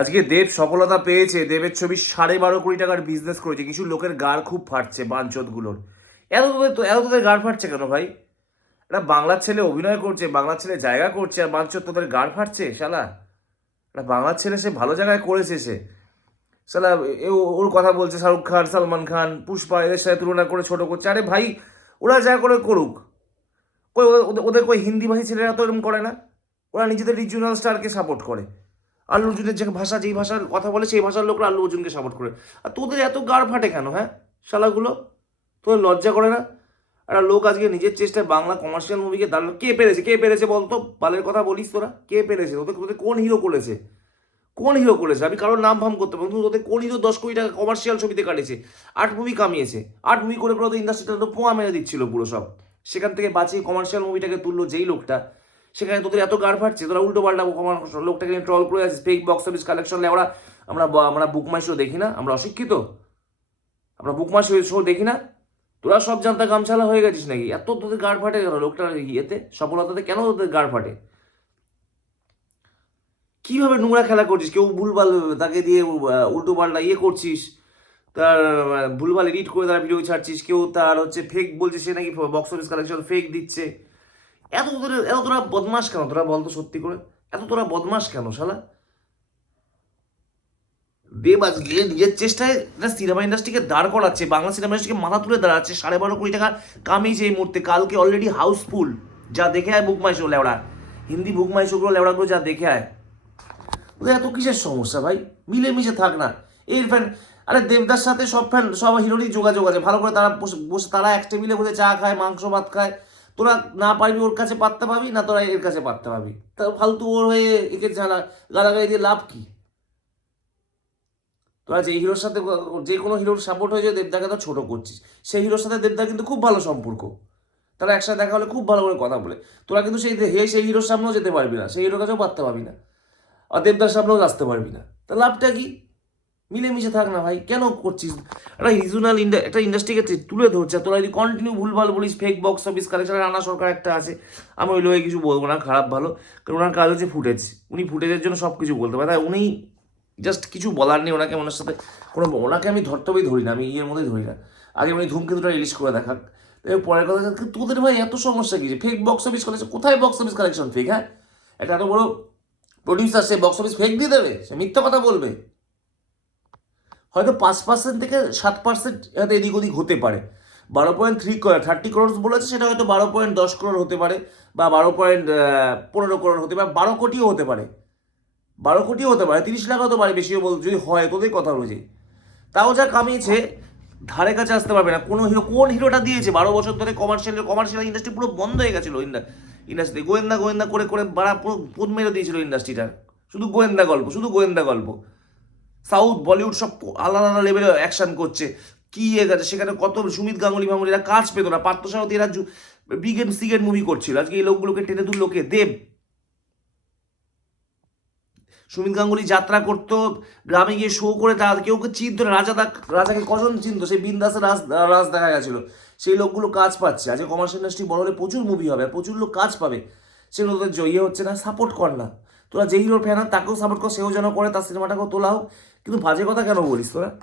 আজকে দেব সফলতা পেয়েছে। দেবের ছবি সাড়ে বারো কোটি টাকার বিজনেস করেছে। কিছু লোকের গাড় খুব ফাটছে বাঞ্চতগুলোর এত তোদের এত তোদের গাড় ফাটছে কেন ভাই? এটা বাংলার ছেলে অভিনয় করছে, বাংলার ছেলে জায়গা করছে, আর বাঞ্চত তোদের গাড় ফাটছে? শালা এটা বাংলার ছেলে সে ভালো জায়গায় করেছে সে। শালা, এ ওর কথা বলছে শাহরুখ খান, সালমান খান, পুষ্পা, এদের সাথে তুলনা করে ছোট করছে। আরে ভাই, ওরা যা করে করুক। কই, ওদের- ওদের- কই হিন্দি ভাষী ছেলেরা তো এরকম করে না? ওরা নিজেদের রিজিওনাল স্টারকে সাপোর্ট করে। আল্লু অর্জুনের যে ভাষা, যেই ভাষার কথা বলে, সেই ভাষার লোকরা আল্লু অর্জুনকে সাপোর্ট করে। আর তোদের এত গাড় ফাটে কেন হ্যাঁ? শালাগুলো? তোদের লজ্জা করে না? একটা লোক আজকে নিজের চেষ্টায় বাংলা কমার্শিয়াল মুভিকে দাঁড়াল কে পেরেছে? কে পেরেছে বলতো? বালের কথা বলিস তোরা? কে পেরেছে? তোদের তোদের কোন হিরো করেছে? কোন হিরো করেছে? আমি কারোর নাম ফাম করতে পারব তোদের কোন হিরো দশ কোটি টাকা কমার্শিয়াল ছবিতে কাটিয়েছে? আট মুভি কামিয়েছে। আট মুভি করে করে তো ইন্ডাস্ট্রিটা তো পোয়া মেরে দিচ্ছিল পুরো সব। সেখান থেকে বাঁচিয়ে কমার্শিয়াল মুভিটাকে তুললো যেই লোকটা। সেখানে তোদের এত গাড় ফাটছে, তোরা উল্টো পাল্টা লোকটাকে ট্রল করে আছে ফেক বক্স অফিস কালেকশন আমরা আমরা আমরা বুকমাই শো দেখি না, আমরা অশিক্ষিত। আমরা বুকমাই শো শো দেখি না। তোরা সব জানতা গামছালা হয়ে গেছিস নাকি? এত তোদের গাড় ফাটে কেন লোকটার ইয়েতে, সফলতাতে কেন তোদের গাড় ফাটে? কীভাবে নোংরা খেলা করছিস? কেউ ভুলভাল তাকে দিয়ে উল্টো পাল্টা ইয়ে করছিস, তার ভুলভাল এডিট করে তারা ভিডিও ছাড়ছিস, কেউ তার হচ্ছে ফেক বলছে, সে নাকি বক্স অফিস কালেকশন ফেক দিচ্ছে। এত তোদের, এত তোরা বদমাস কেন? তোরা বলতো সত্যি করে? এত তোরা বদমাস কেন শালা? দেব আজকে নিজের চেষ্টায় সিনেমা ইন্ডাস্ট্রিকে দাঁড় করাচ্ছে, বাংলা সিনেমা ইন্ডাস্ট্রিকে মাথা তুলে দাঁড়াচ্ছে, সাড়ে বারো কোটি টাকা কামিয়েছে এই মুহূর্তে, কালকে অলরেডি হাউসফুল যা দেখে আয় বুকমাই শো লেওড়া। হিন্দি বুকমাই শোগুলো লেওড়াগুলো যা দেখে আয়। ওদের এত কিসের সমস্যা ভাই? মিলেমিশে থাক না। এই ফ্যান আরে দেবদার সাথে সব ফ্যান সব হিরোরই যোগাযোগ আছে। ভালো করে তারা বসে তারা এক টেবিলে বসে চা খায়, মাংস ভাত খায়। তোরা না পারবি ওর কাছে পাত্তা পাবি, না তোরা এর কাছে পাত্তা পাবি। তা ফালতু ওর হয়ে একে জানা গালাগালি দিয়ে লাভ কি? তোরা যে হিরোর সাথে যে কোনো হিরোর সাপোর্ট হয়ে যে দেবদাকে তো ছোট করছিস, সেই হিরোর সাথে দেবদার কিন্তু খুব ভালো সম্পর্ক। তারা একসাথে দেখা হলে খুব ভালো করে কথা বলে। তোরা কিন্তু সেই হে, সেই হিরোর সামনেও যেতে পারবি না, সেই হিরোর কাছেও পারতে পারবি না। আর দেবদার সামনেও আসতে পারবি না। তা লাভটা কি? মিলেমিশে থাক না ভাই, কেন করছিস? একটা রিজনাল একটা ইন্ডাস্ট্রিকে তুলে ধরছে। তোরা যদি কন্টিনিউ ভুলভাল বলিস fake box office collection Rana Sarkar একটা আছে, আমি ওই লোকে কিছু বলব না, খারাপ ভালো। কারণ ওনার কাজ হচ্ছে ফুটেজ উনি ফুটেজের জন্য সব কিছু বলতে পারে। তাই উনি জাস্ট কিছু বলার নেই ওনাকে, ওনার সাথে কোনো ওনাকে আমি ধরতেই ধরি না, আমি ইয়ের মধ্যে ধরি না। আগে উনি ধূমকেতুটা রিলিজ করে দেখাক। এবার পরের কথা তোদের ভাই এত সমস্যা কি ফেক বক্স অফিস কালেকশন কোথায় বক্স অফিস কালেকশন ফেক হ্যাঁ? একটা এত বড় প্রডিউসার সে বক্স অফিস ফেক দিয়ে দেবে? সে মিথ্যা কথা বলবে। হয়তো পাঁচ পার্সেন্ট থেকে সাত পার্সেন্ট হয়তো এদিক ওদিক হতে পারে। বারো পয়েন্ট থ্রি থার্টি ক্রোড বলেছে, সেটা হয়তো বারো পয়েন্ট দশ ক্রোড হতে পারে, বা বারো পয়েন্ট পনেরো ক্রোড হতে পারে, বারো কোটিও হতে পারে। বারো কোটিও হতে পারে, তিরিশ লাখ হতে পারে বেশিও বল যদি হয়, তোদের কথা অনুযায়ী। তাও যা কামিয়েছে, ধারে কাছে আসতে পারবে না। কোনো হিরো কোন হিরোটা দিয়েছে? বারো বছর ধরে কমার্শিয়াল কমার্শিয়াল ইন্ডাস্ট্রি পুরো বন্ধ হয়ে গেছিল ইন্ডাস্ট্রি গোয়েন্দা গোয়েন্দা করে করে বাড়া পুরো পুদ মেরে দিয়েছিল ইন্ডাস্ট্রিটা শুধু গোয়েন্দা গল্প, শুধু গোয়েন্দা গল্প। সাউথ বলিউড সব আলাদা আলাদা লেভেলে অ্যাকশন করছে। কি এ গেছে? সেখানে কত সুমিত গাঙ্গুলি ফাঙ্গুলি এরা কাজ পেতো না। পার্থ সারথী এরা বিগেন সিগেন মুভি করছিল। আজকে এই লোকগুলোকে টেনে তুললো কে? দেব। সুমিত গাঙ্গুলি যাত্রা করতো, গ্রামে গিয়ে শো করে তার কেউ কেউ চিনতো না। রাজা দা রাজাকে কজন চিনতো? সেই বিন্দাসের রাজ রাজ দেখা গেছিল। সেই লোকগুলো কাজ পাচ্ছে। আজকে কমার্শিয়াল ইন্ডাস্ট্রি বড় হলে প্রচুর মুভি হবে, প্রচুর লোক কাজ পাবে। সেগুলো তোদের জয়ী হচ্ছে না সাপোর্ট কর না। তোরা যেই হিরোর ফ্যান তাকেও সাপোর্ট কর, সেও যেন করে, তার সিনেমাটাকেও তোলা হোক। কিন্তু বাজে কথা কেন বলিস তোরা?